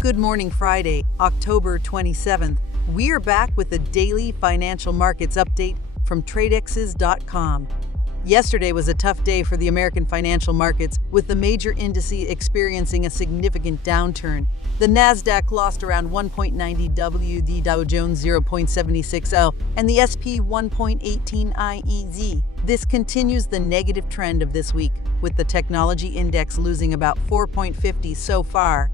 Good morning, Friday, October 27th. We are back with a daily financial markets update from TradexSys.com. Yesterday was a tough day for the American financial markets, with the major indices experiencing a significant downturn. The Nasdaq lost around 1.90 W, the Dow Jones 0.76 L, and the SP 1.18 IEZ. This continues the negative trend of this week, with the technology index losing about 4.50 so far.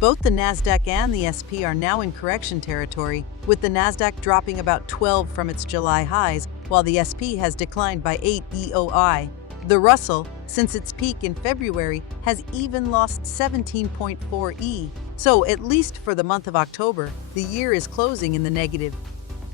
Both the Nasdaq and the SP are now in correction territory, with the Nasdaq dropping about 12 from its July highs, while the SP has declined by 8 EOI. The Russell, since its peak in February, has even lost 17.4 E. So, at least for the month of October, the year is closing in the negative.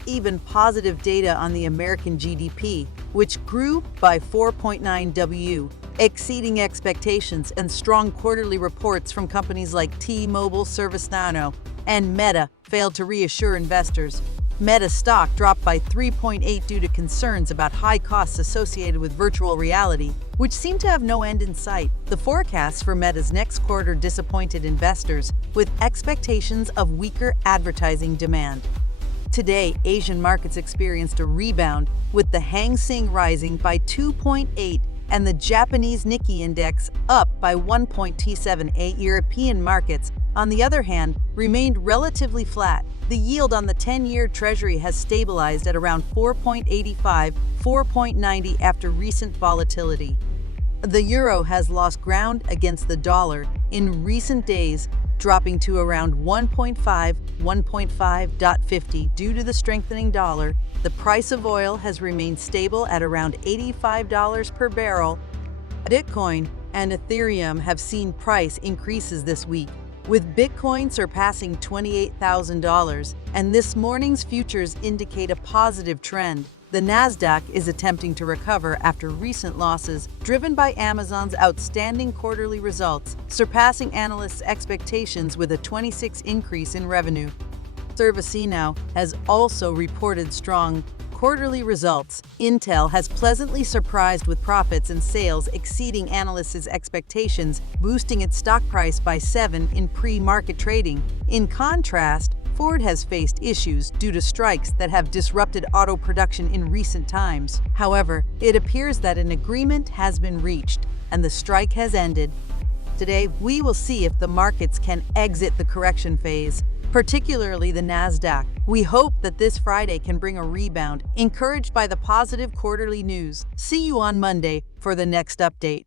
Even positive data on the American GDP, which grew by 4.9 W, exceeding expectations, and strong quarterly reports from companies like T-Mobile, ServiceNow, and Meta failed to reassure investors. Meta stock dropped by 3.8 due to concerns about high costs associated with virtual reality, which seem to have no end in sight. The forecasts for Meta's next quarter disappointed investors, with expectations of weaker advertising demand. Today, Asian markets experienced a rebound, with the Hang Seng rising by 2.8 and the Japanese Nikkei index up by 1.278. European markets, on the other hand, remained relatively flat. The yield on the 10-year Treasury has stabilized at around 4.85–4.90 after recent volatility. The euro has lost ground against the dollar in recent days, dropping to around 1.50 due to the strengthening dollar. The price of oil has remained stable at around $85 per barrel. Bitcoin and Ethereum have seen price increases this week, with Bitcoin surpassing $28,000, and this morning's futures indicate a positive trend. The Nasdaq is attempting to recover after recent losses, driven by Amazon's outstanding quarterly results, surpassing analysts' expectations with a 26% increase in revenue. ServiceNow has also reported strong quarterly results. Intel has pleasantly surprised with profits and sales exceeding analysts' expectations, boosting its stock price by 7 in pre-market trading. In contrast, Ford has faced issues due to strikes that have disrupted auto production in recent times. However, it appears that an agreement has been reached and the strike has ended. Today, we will see if the markets can exit the correction phase, particularly the Nasdaq. We hope that this Friday can bring a rebound, encouraged by the positive quarterly news. See you on Monday for the next update.